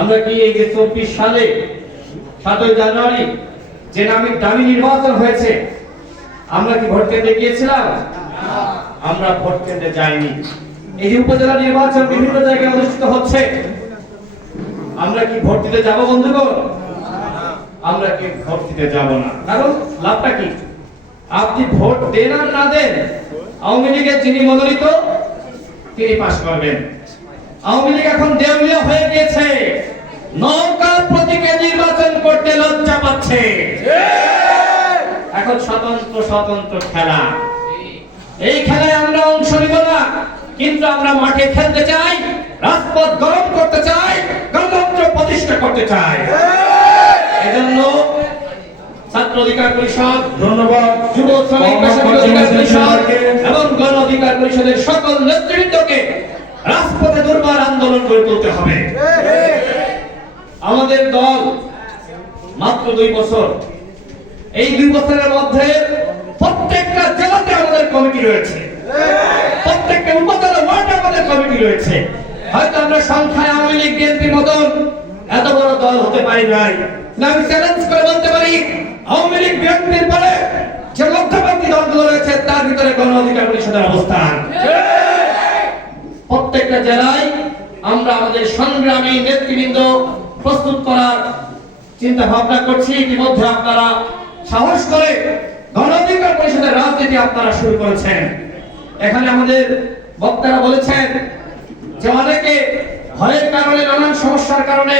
আমরা কি এই যে চব্বিশ সালে সাতই জানুয়ারি যে নামে দামি নির্বাচন হয়েছে, আমরা কি ভোট কেন্দ্রে গিয়েছিলাম? আমরা ভোট কেন্দ্রে যাইনি। এই যে উপজেলা নির্বাচন বিভিন্ন জায়গায় অনুষ্ঠিত হচ্ছে। আমরা কি ভোট দিতে যাব, বন্ধুগণ? আমরা কি ভোট দিতে যাব না। কারণ লাভটা কি? আপনি ভোট দেন আর না দেন, আওয়ামী লীগের যিনি মনোনীত, তিনি পাশ করবেন। আওয়ামী লীগ এখন দেউলিয়া হয়ে গিয়েছে। নৌকা প্রতীকে নির্বাচন করতে লজ্জা পাচ্ছে। এখন স্বতন্ত্র স্বতন্ত্র খেলা। এই খেলায় আমরা অংশ নিব না কিন্তু আমরা মাঠে খেলতে চাই রাজপথ গরম করতে চাই গণতন্ত্র প্রতিষ্ঠা করতে চাই। এজন্য ছাত্র অধিকার পরিষদ ধন্যবাদ। যুব শ্রমিক অধিকার পরিষদ এবং গণ অধিকার পরিষদের সকল নেতৃবৃন্দকে রাজপথে দুর্বার আন্দোলন গড়ে তুলতে হবে। আমাদের দল মাত্র দুই বছর। এই দুই বছরের মধ্যে প্রত্যেকটা জেলাতে আমাদের কমিটি রয়েছে। প্রত্যেকটা উপজেলা ওয়ার্ডে আমাদের কমিটি রয়েছে। হয়তো আমরা সংখ্যায় আওয়ামী লীগ বিএনপির মতন এত বড় দল হতে পারি নাই। আমি চ্যালেঞ্জ করে বলতে পারি, আওয়ামী লীগ, বিএনপির পরে যে মধ্যপন্থী দলগুলো রয়েছে, তার ভিতরে গণ অধিকার পরিষদের অবস্থান। প্রত্যেকটা জেলায় আমরা আমাদের সংগ্রামী নেতৃবৃন্দ প্রস্তুত করার চিন্তা ভাবনা করছি। ইতিমধ্যে আপনারা সাহস করে গণ অধিকার পরিষদের রাজনীতি আপনারা শুরু করেছেন। এখানে আমাদের বক্তারা বলেছেন যে অনেকে ভয়ের কারণে, নানান সমস্যার কারণে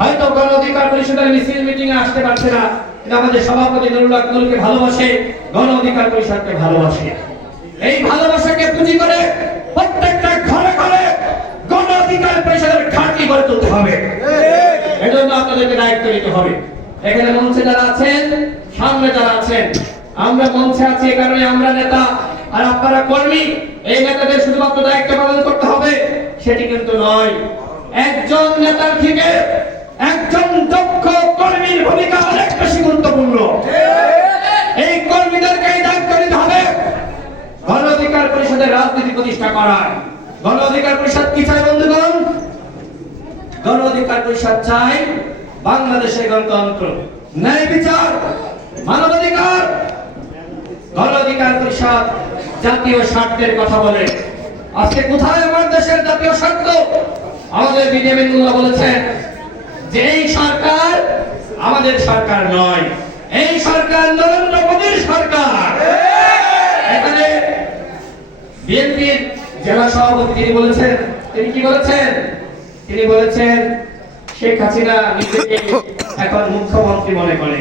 হয়তো গণ অধিকার পরিষদের মিছিল, মিটিং এ আসতে পারছে না। কিন্তু আমাদের সভাপতি নুরুল আকমলকে ভালোবাসে গণ অধিকার পরিষদকে ভালোবাসে। এই ভালোবাসাকে পুঁজি করে প্রত্যেকটা অধিকার পরিষদের ঘাঁটি গড়ে তুলতে হবে। এজন্য আপনাদেরকে দায়িত্ব নিতে হবে। এখানে মঞ্চে যারা আছেন সামনে যারা আছেন আমরা মঞ্চে আছি এই কারণে আমরা নেতা আর আপনারা কর্মী এই নেতাদের শুধুমাত্র দায়িত্ব পালন করতে হবে সেটি কিন্তু নয়। একজন নেতার থেকে একজন দক্ষ কর্মীর ভূমিকা অনেক বেশি গুরুত্বপূর্ণ। এই কর্মীদেরকে দায়িত্ব নিতে হবে। গণ অধিকার পরিষদের রাজনীতি প্রতিষ্ঠা করার। গণ অধিকার পরিষদ কি চাই বন্ধুগণ? গণ অধিকার পরিষদ চাই বাংলাদেশের গণতন্ত্র। ন্যায় বিচার মানবাধিকার গণ অধিকার পরিষদ জাতীয় স্বার্থের কথা বলে। আজকে কোথায় আমার দেশের জাতীয় স্বার্থ? আমাদের বিজেপি বলেছেন যে এই সরকার আমাদের সরকার নয়, এই সরকার নরেন্দ্র মোদীর সরকার। এখানে বিএনপির জেলা সভাপতি তিনি বলেছেন, তিনি কি বলেছেন? তিনি বলেছেন, শেখ হাসিনা নিজেকে এখন মুখ্যমন্ত্রী মনে করে।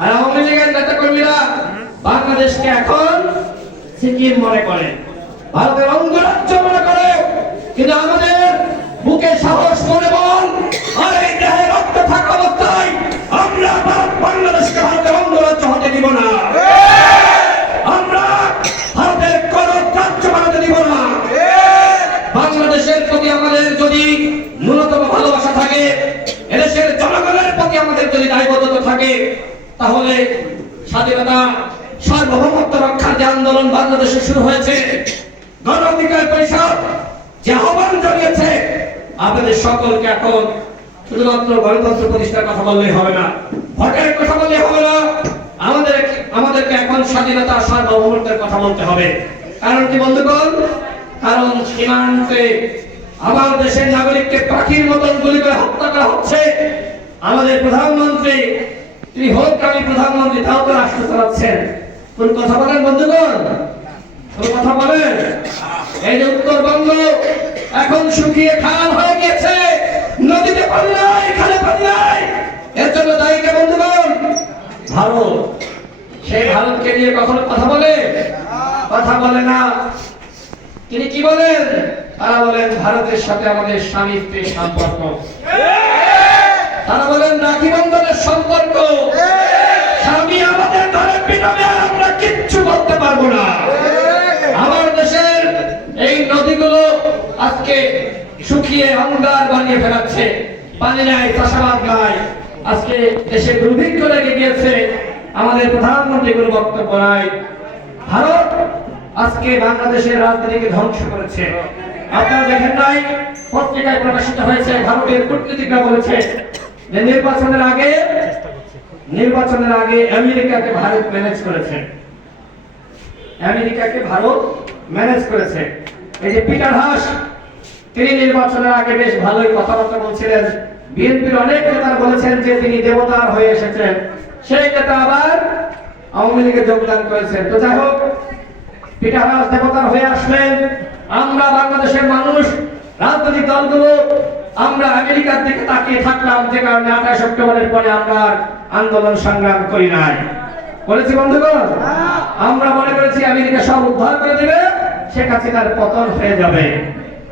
আর আওয়ামী লীগের নেতা কর্মীরা বাংলাদেশকে এখন সিকিম মনে করে। ভারতের অঙ্গরাজ্য থাকে, এদেশের জনগণের প্রতি আমাদের যদি দায়বদ্ধতা থাকে, তাহলে স্বাধীনতা, সার্বভৌমত্ব রক্ষার যে আন্দোলন বাংলাদেশে শুরু হয়েছে গণ পরিষদ যে আহ্বান জানিয়েছে আপনাদের সকলকে এখন শুধুমাত্র গণতন্ত্র প্রতিষ্ঠার কথা বললেই হবে না, ভোটের কথা বললেই হবে না, আমাদের, আমাদেরকে এখন স্বাধীনতা, সার্বভৌমত্বের কথা বলতে হবে। কারণ কি বন্ধুগণ? কারণ সীমান্তে আমার দেশের নাগরিককে পাখির মতন গুলি করে হত্যা করা হচ্ছে। আমাদের প্রধানমন্ত্রী, তিনি হোক আমি প্রধানমন্ত্রী, তাও তো রাষ্ট্র চালাচ্ছেন। কোন কথা বলেন, বন্ধুগণ? কোন কথা বলেন? এই যে উত্তরবঙ্গ এখন শুকিয়ে খাল হয়ে গেছে নদীতে পানি নাই, খালে পানি নাই। এর জন্য দায়ী কে, বন্ধুগণ? ভারত। সেই ভারতকে নিয়ে কখনো কথা বলে? কথা বলে না। তিনি কি বলেন? তারা বলেন, ভারতের সাথে আমাদের স্বামী সম্পর্ক। তারা বলেন রাখি বন্ধনের সম্পর্ক? স্বামী আমাদের ধরে পিটাবে আমরা কিচ্ছু করতে পারব না। আমার দেশের এই নদীগুলো আজকে শুকিয়ে অঙ্গার বানিয়ে ফেলাচ্ছে। পানি নাই, চাষাবাদ নাই। আজকে দেশে দুর্ভিক্ষ লেগে গিয়েছে। আমাদের প্রধানমন্ত্রী কোনো বক্তব্য নাই। ভারত আজকে বাংলাদেশের রাজনীতিকে ধ্বংস করেছে। আপনারা দেখেন নাই, পত্রিকায় প্রকাশিত হয়েছে, ভারতের কূটনীতিকরা বলেছে যে নির্বাচনের আগে নির্বাচনের আগে আমেরিকাকে ভারত ম্যানেজ করেছে। আমেরিকাকে ভারত ম্যানেজ করেছে। এই যে পিটার হাস, তিনি নির্বাচনের আগে বেশ ভালোই কথাবার্তা বলছিলেন। বিএনপির অনেক নেতা বলেছেন যে তিনি দেবতার হয়ে এসেছেন। সেই নেতা আবার আওয়ামী লীগে যোগদান করেছেন। তো যাই হোক, পিটার হাস দেবতার হয়ে আসলেন। আমরা বাংলাদেশের মানুষ, রাজনৈতিক দলগুলো, আমরা আমেরিকার দিকে তাকিয়ে থাকলাম যে কারণে আঠাশ অক্টোবরের পরে আমরা আন্দোলন সংগ্রাম করি নাই। করেছি বন্ধুগণ, আমরা মনে করেছি আমেরিকা সব উদ্ধার করে দেবে, শেখ হাসিনার পতন হয়ে যাবে।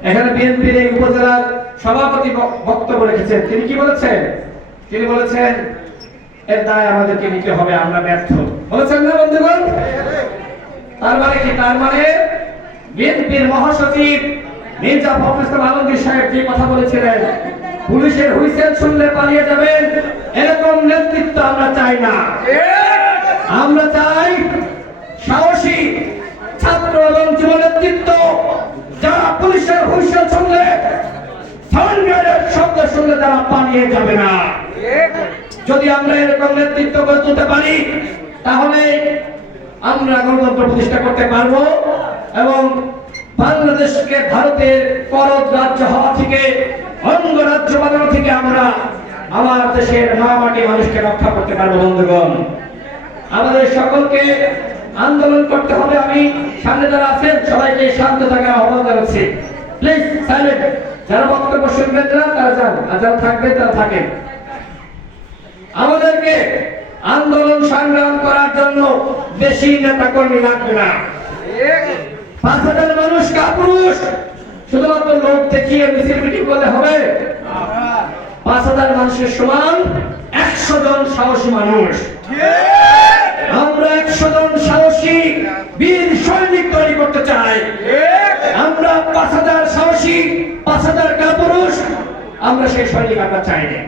এখানে বিএনপির এই উপজেলার সভাপতি বক্তব্য রেখেছেন। তিনি কি বলেছেন? তিনি বলেছেন, এর দায় আমাদেরকে নিতে হবে, আমরা ব্যর্থ। বলেছেন না, বন্ধুগণ? তার মানে কি? তার মানে বিএনপির মহাসচিব মির্জা ফখরুল আলমগীর সাহেব যে কথা বলেছিলেন, পুলিশের হুইসেল শুনলে পালিয়ে যাবেন, এরকম নেতৃত্ব আমরা চাই না। আমরা চাই সাহসী ছাত্র এবং যুব নেতৃত্ব, যারা পুলিশের হুইসেল শুনলে শব্দ শুনলে তারা পালিয়ে যাবে না। যদি আমরা এরকম নেতৃত্ব গড়ে তুলতে পারি, তাহলে আমরা গণতন্ত্র প্রতিষ্ঠা করতে পারব। এবং বাংলাদেশকে ভারতের করদ রাজ্য হওয়া থেকে, অঙ্গ রাজ্য বানানো থেকে আমরা আমার দেশের মা মাটি মানুষকে রক্ষা করতে পারব, বন্ধুগণ। আমাদের সকলকে আন্দোলন করতে হবে। আমি সামনে যারা আছেন, সবাইকে শান্ত থাকার আহ্বান জানাচ্ছি। প্লিজ সাইলেন্ট যারা বক্তব্য শুনবেন না, তারা যান। আর যারা থাকবেন, তারা থাকেন। আমাদেরকে আন্দোলন সংগ্রাম করার জন্য বেশি নেতা কর্মী লাগবে না। পাঁচ হাজার মানুষ কাপুরুষ। শুধুমাত্র লোক দেখিয়ে মিছিল মিটিং করলে হবে। পাঁচ হাজার মানুষের সমান একশো জন সাহসী মানুষ। আমরা একশো জন সাহসী বীর সৈনিক তৈরি করতে চাই। আমরা পাঁচ হাজার সাহসী, পাঁচ হাজার কাপুরুষ, আমরা সেই সৈনিক আমরা চাই না।